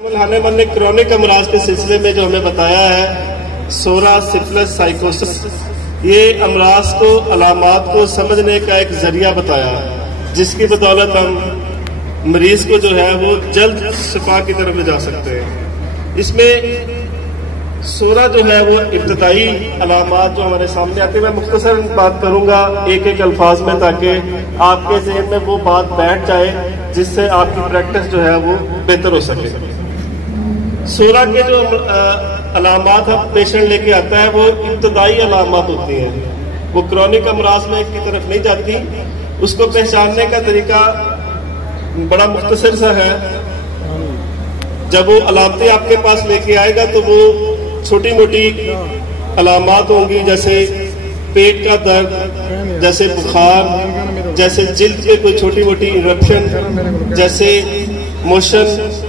आने वाले क्रॉनिक अमराज के सिलसिले में जो हमें बताया है सोरा सिफिलिस साइकोसिस, ये अमराज को अलामात को समझने का एक जरिया बताया, जिसकी बदौलत हम मरीज को जो है वो जल्द शिफा की तरफ ले जा सकते हैं। इसमें सोरा जो है वो इब्तदाई अलामात जो हमारे सामने आते हैं, मैं मुख्तसर बात करूंगा एक एक अल्फाज में, ताकि आपके ज़हन में वो बात बैठ जाए जिससे आपकी प्रैक्टिस जो है वो बेहतर हो सके। सोरा के जो अलामात हम पेशेंट लेके आता है वो इब्तदाई अलामात होती हैं, वो क्रॉनिक अमराज में की तरफ नहीं जाती। उसको पहचानने का तरीका बड़ा मुख्तसर सा है। जब वो अलामतें आपके पास लेके आएगा तो वो छोटी मोटी अलामात होंगी, जैसे पेट का दर्द, जैसे बुखार, जैसे जिल्द पे कोई छोटी मोटी इरप्शन, जैसे मोशन,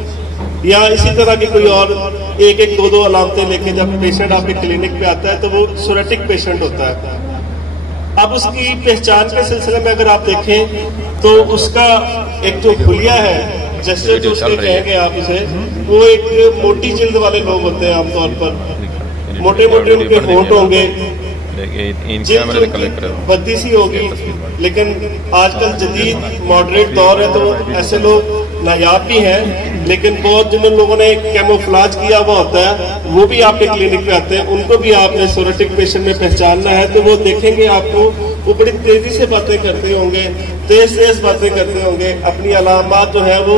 या इसी तरह की कोई और एक एक दो अलामतें लेके जब पेशेंट आपके क्लिनिक पे आता है तो वो सोरेटिक पेशेंट होता है। अब उसकी पहचान के सिलसिले में अगर आप देखें तो उसका एक जो खुलिया है, जैसे तो उसके कहेंगे आप उसे, वो एक मोटी जिल्द वाले लोग होते हैं आमतौर पर, मोटे मोटे उनके होंठ होंगे, बद्दी सी होगी। लेकिन आजकल जदीद मॉडरेट दौर है तो ऐसे लोग नायाब भी हैं, लेकिन बहुत जिन लोगों ने कैमोफ्लाज किया हुआ होता है वो भी आपके क्लिनिक पे आते हैं, उनको भी आपने सोरेटिक पेशेंट में पहचानना है। तो वो देखेंगे आपको, वो बड़ी तेजी से बातें करते होंगे, तेज बातें करते होंगे, अपनी अलामात जो है वो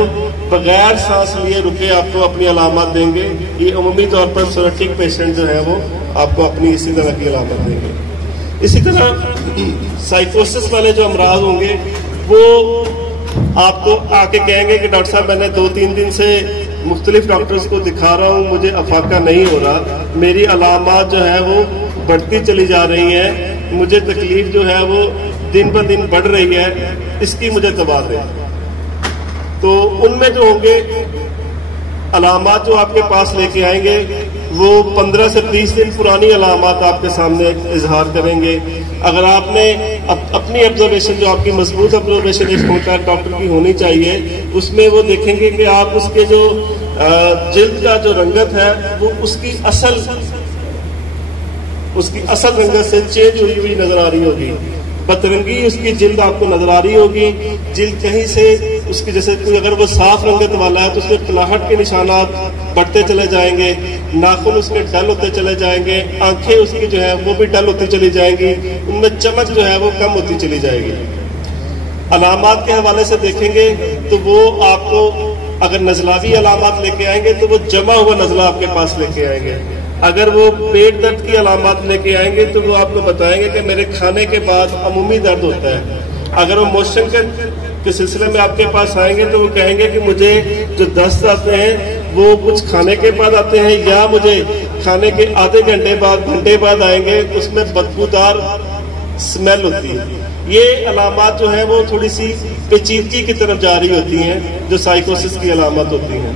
बगैर सांस लिए रुके आपको अपनी अलामात देंगे। ये उमूमी तौर पर सोरेटिक पेशेंट जो है वो आपको अपनी इसी तरह की अलामत देंगे। इसी तरह साइकोसिस वाले जो अमराज होंगे वो आपको आके कहेंगे कि डॉक्टर साहब मैंने 2-3 दिन से मुख्तलिफ डॉक्टर्स को दिखा रहा हूँ, मुझे अफाका नहीं हो रहा, मेरी अलामात जो है वो बढ़ती चली जा रही है, मुझे तकलीफ जो है वो दिन ब दिन बढ़ रही है, इसकी मुझे दवा दें। तो उनमें जो होंगे अलामात जो आपके पास लेके आएंगे वो 15 से 30 दिन पुरानी अलामात आपके सामने इजहार करेंगे। अगर आपने अपनी ऑब्जर्वेशन, जो आपकी मजबूत ऑब्जर्वेशन एक होता डॉक्टर की होनी चाहिए, उसमें वो देखेंगे कि आप उसके जो जिल्द का जो रंगत है वो उसकी असल रंगत से चेंज हुई नजर आ रही होगी, बदरंगी उसकी जिल्द आपको नजर आ रही होगी। जिल्द कहीं से उसकी, जैसे कोई अगर वो साफ रंगत वाला है तो उसमें पिलाहट के निशानात बढ़ते चले जाएंगे, नाखून उसके डल होते चले जाएंगे, आंखें उसकी जो है वो भी डल होती चली जाएंगी, उनमें चमक जो है वो कम होती चली जाएगी। अलामात के हवाले से देखेंगे तो वो आपको अगर नजलावी अलामात लेके आएंगे तो वो जमा हुआ नजला आपके पास लेके आएंगे। अगर वो पेट दर्द की अलामात लेके आएंगे तो वो आपको बताएंगे कि मेरे खाने के बाद अमूमी दर्द होता है। अगर वो मोशन के सिलसिले में आपके पास आएंगे तो वो कहेंगे कि मुझे जो दस्त आते हैं वो कुछ खाने के बाद आते हैं, या मुझे खाने के आधे घंटे बाद आएंगे, उसमें बदबूदार स्मेल होती है। ये अलामात जो है वो थोड़ी सी पेचीदगी की तरफ जा रही होती हैं, जो साइकोसिस की अलामत होती हैं।